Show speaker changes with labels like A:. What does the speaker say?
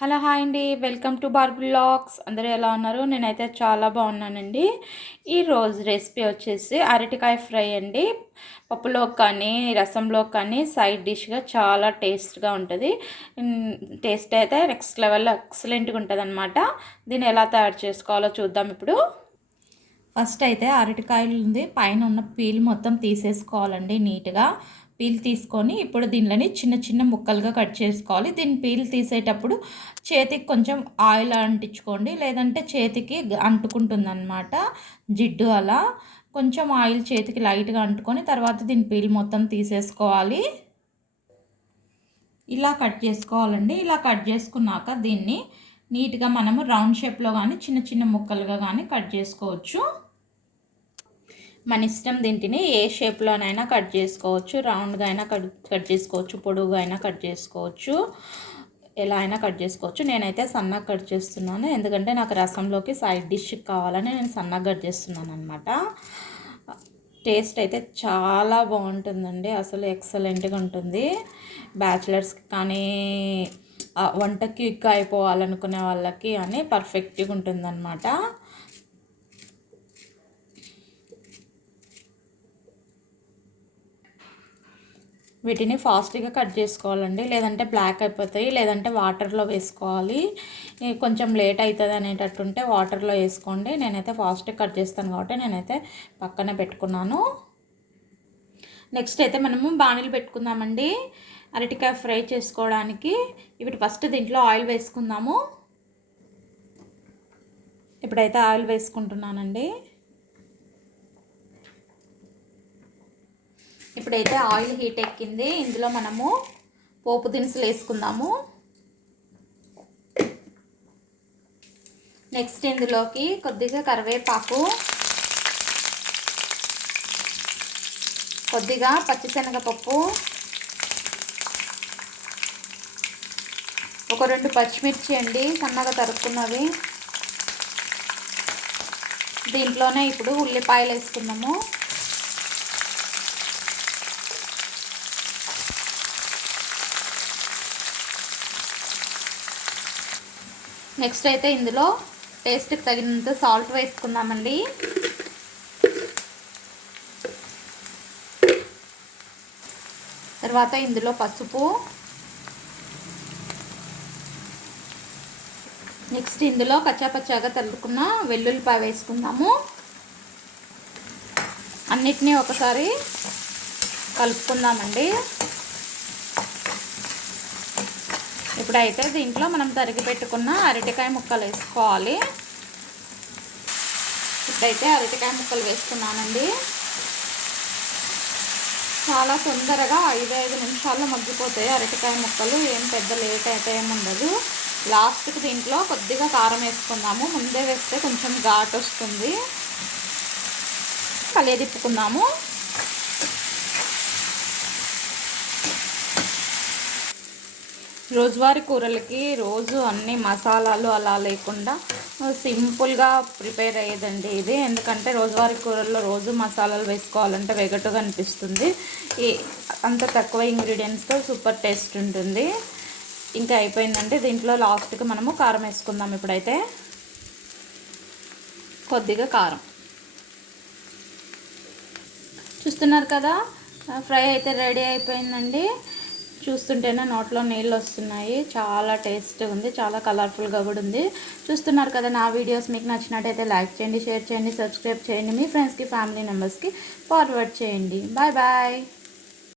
A: Hello hi అండి. Welcome to bar blogs. అందరూ ఎలా ఉన్నారు? నేనైతే చాలా బాగున్నానండి. ఈరోజు రెసిపీ వచ్చేసి అరటికాయ ఫ్రై అండి. పప్పులో కానీ రసంలో కానీ సైడ్ డిష్గా చాలా టేస్ట్గా ఉంటుంది. టేస్ట్ అయితే నెక్స్ట్ లెవెల్లో ఎక్సలెంట్గా ఉంటుంది అనమాట దీన్ని ఎలా తయారు చేసుకోవాలో చూద్దాం ఇప్పుడు. ఫస్ట్ అయితే అరటికాయలు ఉంది. పైన ఉన్న పీల్ మొత్తం తీసేసుకోవాలండి నీట్గా. పీల్ తీసుకొని ఇప్పుడు దీనిలోని చిన్న చిన్న ముక్కలుగా కట్ చేసుకోవాలి. దీన్ని పీల్ తీసేటప్పుడు చేతికి కొంచెం ఆయిల్ అంటించుకోండి. లేదంటే చేతికి అంటుకుంటుంది అనమాట జిడ్డు అలా. కొంచెం ఆయిల్ చేతికి లైట్గా అంటుకొని తర్వాత దీని పీల్ మొత్తం తీసేసుకోవాలి. ఇలా కట్ చేసుకోవాలండి. ఇలా కట్ చేసుకున్నాక దీన్ని నీట్గా మనము రౌండ్ షేప్లో కానీ చిన్న చిన్న ముక్కలుగా కానీ కట్ చేసుకోవచ్చు. మన ఇష్టం దీంటిని ఏ షేప్లోనైనా కట్ చేసుకోవచ్చు. రౌండ్గా అయినా కట్ కట్ చేసుకోవచ్చు. పొడుగుగా అయినా కట్ చేసుకోవచ్చు. ఎలా అయినా కట్ చేసుకోవచ్చు. నేనైతే సన్నగా కట్ చేస్తున్నాను. ఎందుకంటే నాకు రసంలోకి సైడ్ డిష్ కావాలని నేను సన్నగా కట్ చేస్తున్నాను అనమాట టేస్ట్ అయితే చాలా బాగుంటుందండి. అసలు ఎక్సలెంట్గా ఉంటుంది. బ్యాచిలర్స్కి కానీ వంట ఎక్కువ అయిపోవాలనుకునే వాళ్ళకి అని పర్ఫెక్ట్గా ఉంటుందన్నమాట. వీటిని ఫాస్ట్గా కట్ చేసుకోవాలండి. లేదంటే బ్లాక్ అయిపోతాయి లేదంటే వాటర్లో వేసుకోవాలి. కొంచెం లేట్ అవుతుంది అనేటట్టుంటే వాటర్లో వేసుకోండి. నేనైతే ఫాస్ట్గా కట్ చేస్తాను కాబట్టి నేనైతే పక్కనే పెట్టుకున్నాను. నెక్స్ట్ అయితే మనము బాణీలు పెట్టుకుందామండి. అరటికాయ ఫ్రై చేసుకోవడానికి ఇప్పుడు ఫస్ట్ దీంట్లో ఆయిల్ వేసుకుందాము. ఇప్పుడైతే ఆయిల్ వేసుకుంటున్నానండి. ఇప్పుడైతే ఆయిల్ హీట్ ఎక్కింది. ఇందులో మనము పోపు దినుసులు వేసుకుందాము. నెక్స్ట్ ఇందులోకి కొద్దిగా కరివేపాకు కొద్దిగా పచ్చిశనగపప్పు ఒక రెండు పచ్చిమిర్చి అండి సన్నగా తరుక్కున్నవి. దీంట్లోనే ఇప్పుడు ఉల్లిపాయలు వేసుకున్నాము. నెక్స్ట్ అయితే ఇందులో టేస్ట్కి తగినంత సాల్ట్ వేసుకుందామండి. తర్వాత ఇందులో పసుపు. నెక్స్ట్ ఇందులో కచ్చాపచ్చాగా తలుపుకున్న వెల్లుల్లిపాయ వేసుకుందాము. అన్నిటినీ ఒకసారి కలుపుకుందామండి. ఇప్పుడైతే దీంట్లో మనం తరిగి పెట్టుకున్న అరటికాయ ముక్కలు వేసుకోవాలి. ఇప్పుడైతే అరటికాయ ముక్కలు వేసుకున్నానండి. చాలా తొందరగా ఐదు ఐదు నిమిషాల్లో మగ్గిపోతాయి అరటికాయ ముక్కలు. ఏం పెద్ద లేట్ అయితే ఏముండదు లాస్ట్కి దీంట్లో కొద్దిగా కారం వేసుకుందాము. ముందే వేస్తే కొంచెం ఘాట్ వస్తుంది. కలియదిప్పుకుందాము రోజువారి కూరలకి రోజు అన్ని మసాలాలు అలా లేకుండా సింపుల్గా ప్రిపేర్ అయ్యేదండి ఇది. ఎందుకంటే రోజువారి కూరల్లో రోజు మసాలాలు వేసుకోవాలంటే వెగటుగా అనిపిస్తుంది. ఈ అంత తక్కువ ఇంగ్రీడియంట్స్తో సూపర్ టేస్ట్ ఉంటుంది. ఇంకా అయిపోయిందంటే దీంట్లో లాస్ట్కి మనము కారం వేసుకుందాం ఇప్పుడైతే. కొద్దిగా కారం. చూస్తున్నారు కదా? ఫ్రై అయితే రెడీ అయిపోయిందండి. చూస్తుంటేనే నోట్లో నీళ్ళు వస్తున్నాయి. చాలా టేస్ట్ ఉంది చాలా కలర్ఫుల్గా కూడా ఉంది. చూస్తున్నారు కదా నా వీడియోస్ మీకు నచ్చినట్టయితే లైక్ చేయండి షేర్ చేయండి సబ్స్క్రైబ్ చేయండి. మీ ఫ్రెండ్స్కి ఫ్యామిలీ మెంబర్స్కి ఫార్వర్డ్ చేయండి. Bye bye